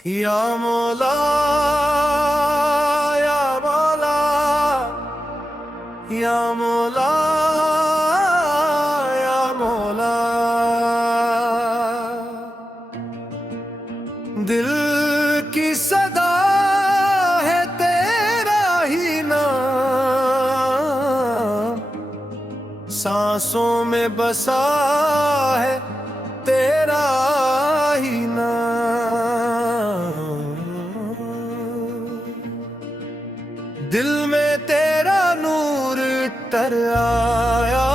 या मौला या मौला या मौला या मौला। दिल की सदा है तेरा ही नाम, सांसों में बसा है तेरा ही नाम। दिल में तेरा नूर तर आया,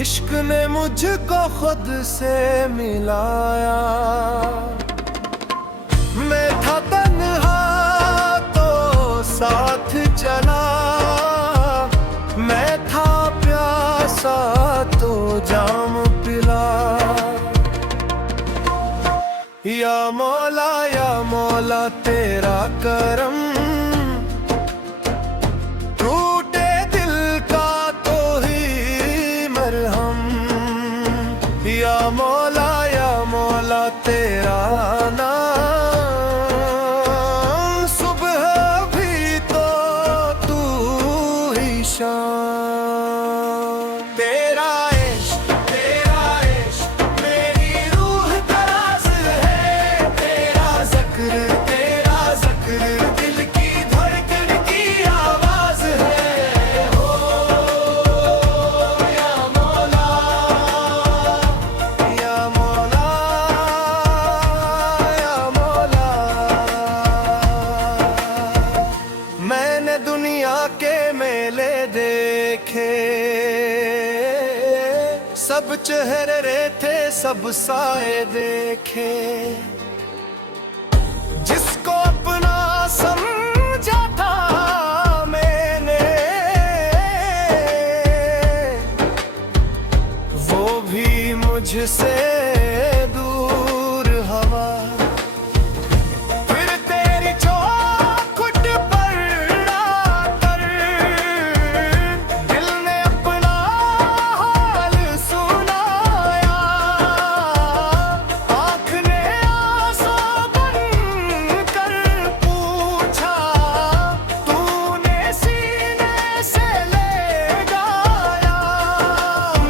इश्क ने मुझको खुद से मिलाया। मैं था तन्हा तो साथ चला, मैं था प्यासा तो जाम पिला। या मौला तेरा करम, टूटे दिल का तो ही मरहम। या मौला तेरा नाम, सुबह भी तो तू ही शाम। तेरा इश्क मेरी रूह का राज है, तेरा ज़िक्र दिल की धड़कन की आवाज है। हो या मौला या मौला या मौला। मैंने दुनिया के मेले देखे, सब चेहरे थे सब साए देखे। जिसको अपना समझा था मैंने, वो भी मुझसे दूर हवा। फिर तेरी चौखट पर आकर दिल ने अपना हाल सुनाया। आँख ने आंसू बन कर पूछा, तूने सीने से ले गाया।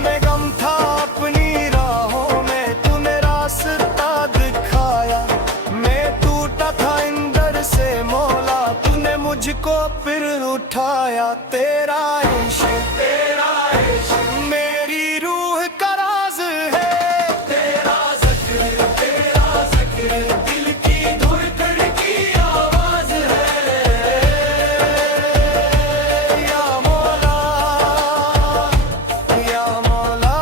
मैं गम था अपनी राहों में, तूने रास्ता दिखाया। मैं टूटा था अंदर से मौला, तूने मुझको फिर उठाया। तेरा इश्क मेरी रूह का राज है, तेरा ज़िक्र दिल की धड़कन की आवाज है। या मौला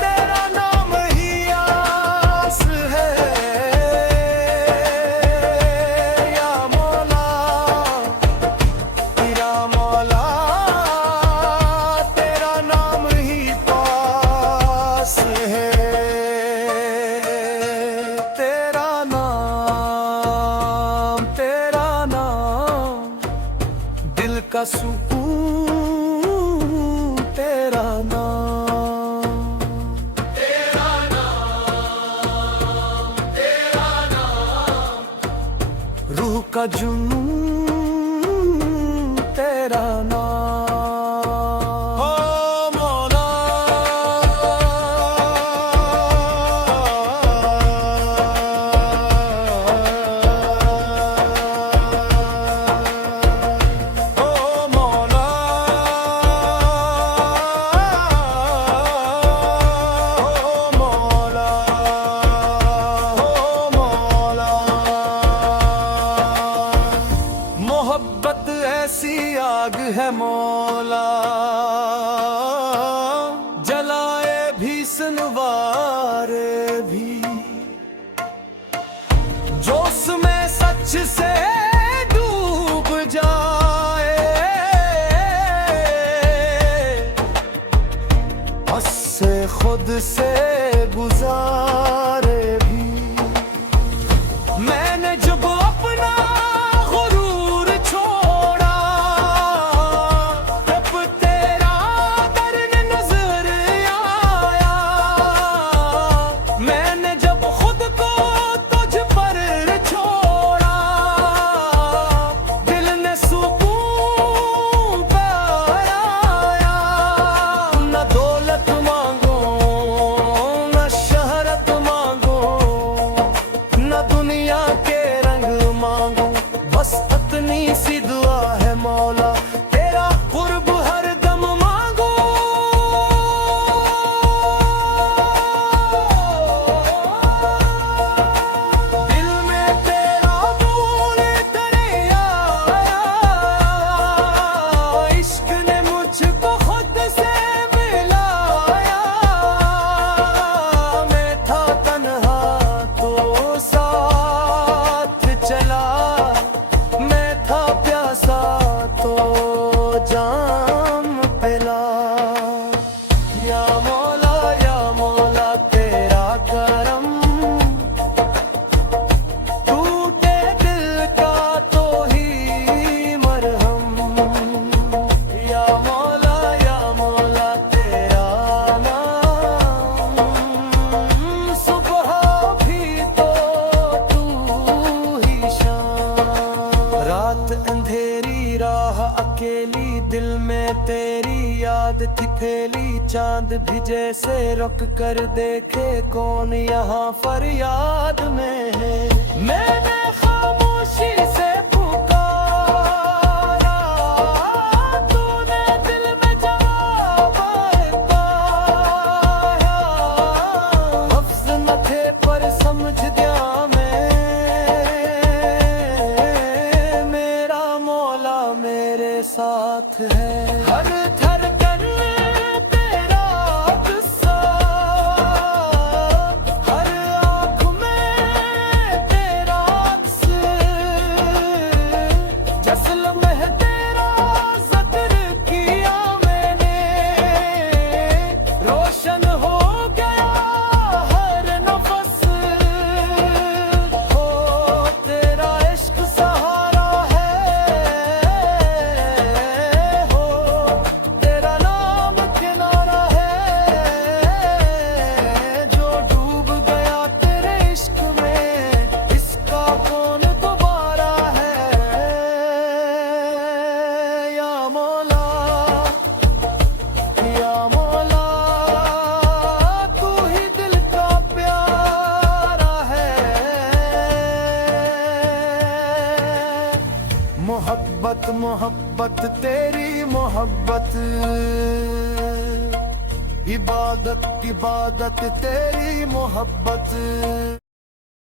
तेरा नाम ही आस है। या मौला तेरा नाम ही पास है। तेरा नाम दिल का सुकून। तेरा नाम रूह का जुनून। तेरा नाम। ओ मौला ओ मौला ओ मौला ओ मौला। मोहब्बत ऐसी आग है मौला, जलाए भी सुनवारे भी। जोश में सच से डूब जाए, हस से खुद से गुजारे भी। मैंने जब अपना गुरूर छोड़ा, तब तेरा दर्द नजर आया। मैंने जब खुद को में तेरी याद थी फैली, चांद भी जैसे रुक कर देखे, कौन यहाँ फरियाद में है। मैंने खामोशी से पुकारा, तूने दिल में जवाब पाया। लफ्ज़ न थे पर समझ गया मैं, मेरा मौला मेरे साथ है। हर धड़कन तेरा गुस्सा, हर आँख में तेरा अक्स, जस्ल में तेरा ज़िक्र किया मैंने, रोशन हो गया हर नफस। हो तेरा इश्क सहारा है, हो तेरा नाम किनारा है, जो डूब गया तेरे इश्क में, इसका कौन दोबारा है। या मौला, या मौला, तू ही दिल का प्यारा है। मोहब्बत मोहब्बत तेरी मोहब्बत, इबादत इबादत तेरी मोहब्बत।